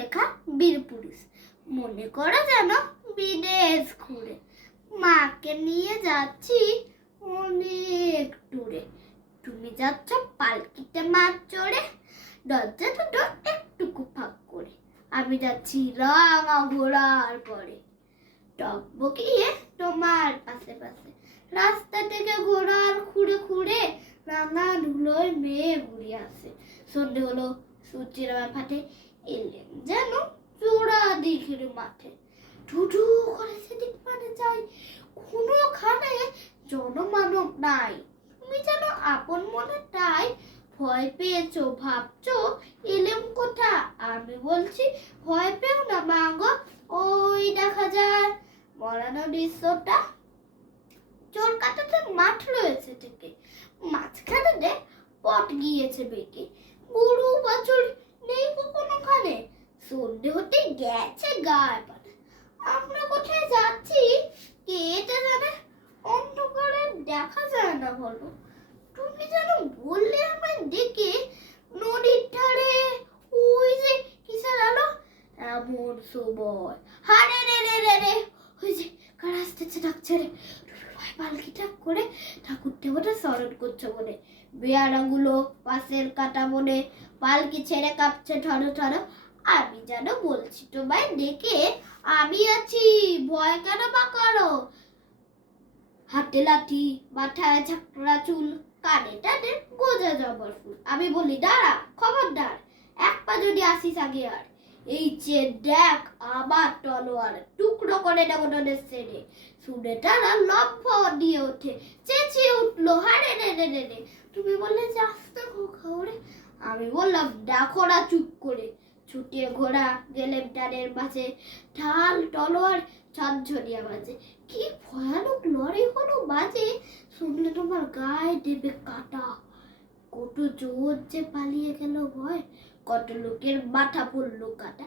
লেখা বীর পুরুষ, মনে করো যেন বিদেশ ঘুরে, মাকে নিয়ে যাচ্ছি অনেক দূরে। তুমি যাচ্ছ পালকিতে মাছ চড়ে, দরজা দুটো একটুকু ফাঁক করে। আমি যাচ্ছি রাঙা ঘোড়ার পরে, টকবকিয়ে তোমার পাশে পাশে। রাস্তা থেকে ঘোড়ার খুঁড়ে খুঁড়ে রাঙা ধুলোয় মেয়ে ঘুরিয়ে আসে। সন্ধে হলো, সূর্যের আলো ফাটে, এলেন যেন চূড়া দিঘির মাঠে। ঠুঠু করে সেদিক মানে যাই, কোনোখানে জনমানব নাই। তুমি যেন আপন মনে তাই ভয় পেয়েছো, ভাবছো এলেম কোথা। আমি বলছি ভয় পেও না মা গো, ওই দেখা যায় মরানো দৃশ্যটা। চোর কাটাতে মাঠ রয়েছে থেকে, মাঝখানে দে পট গিয়েছে বেঁকে। গরু বাছুর নেই কোনোখানে, সন্ধে হতে গেছে গায়ে পানে। আমরা কোথায় যাচ্ছি কে এটা জানে, অন্ধকারে দেখা যায় না বলো। তুমি যেন বললে আমায় ডেকে, নদীর ধারে ওই যে কিসের আলো, এমন সময় হারে রে রে রে রে, ওই যে কার আসতেছে ডাকছে রে। পালকিটা করে ঠাকুর দেবতা স্মরণ করছে মনে, বেয়ারাগুলো পাশের কাটা মনে, পালকি ছেড়ে কাঁপছে ঠড়ো ঠড়ো। আমি যেন বলছি তোমায় ডেকে, আমি আছি, ভয় কেন বা করো। হাতে লাঠি, মাথায় ঝাঁকড়া চুল, কানে টানে গোজা জবার ফুল। আমি বলি দাঁড়া খবরদার, এক পা যদি আসিস আগে আর, এই যে দেখ আমার তলোয়ার, টুকরো করে দেবো তোদের ছেড়ে। শুনে তারা লম্ফ দিয়ে ওঠে, চেঁচিয়ে উঠলো হারে রে রে রে রে। তুমি বললে যে আস্তে ঘোরে, আমি বললাম দেখো না চুপ করে। ছুটিয়ে ঘোড়া গেলেম টানের মাঝে, ঢাল তলোয়ার ঝনঝনিয়া বাজে। কি ভয়ানক লড়াই হলো বাজে, শুনলে তোমার গায়ে দেবে কাটা। কত জোর যে পালিয়ে গেল ভয়, কত লোকের মাথা পড়লো কাটা।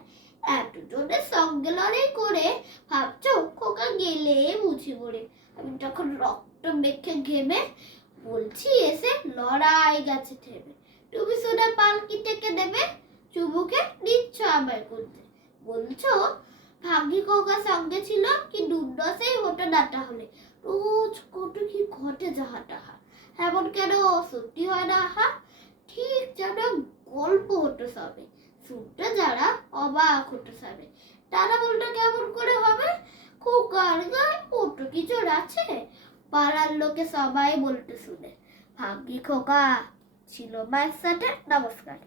এত জনের সঙ্গে লড়াই করে ভাবছো খোকা গেলে বুঝি পড়ে। আমি তখন রক্ত মেখে ঘেমে বলছি এসে লড়াই গেছে থেমে। তুমি শুনে পালকি থেকে দেবে, চুবুকে নিচ্ছ আমায় করতে। বলছো ভাগ্যি খোকা সঙ্গে ছিল, কি দুর্দশাই হতো নাটা হলে। রোজ কত কি ঘটে যাহা তাহা, এমন কেন সত্যি হয় না হা। ঠিক যেন গল্প হতো সবে, শুনতে যারা অবাক হতো সবে। তারা বলতো কেমন করে হবে, খোকার গায়ে কত কিছু আছে। পাড়ার লোকে সবাই বলতে শুনে ভাগ্যি খোকা ছিল মায়ের সাথে। নমস্কার।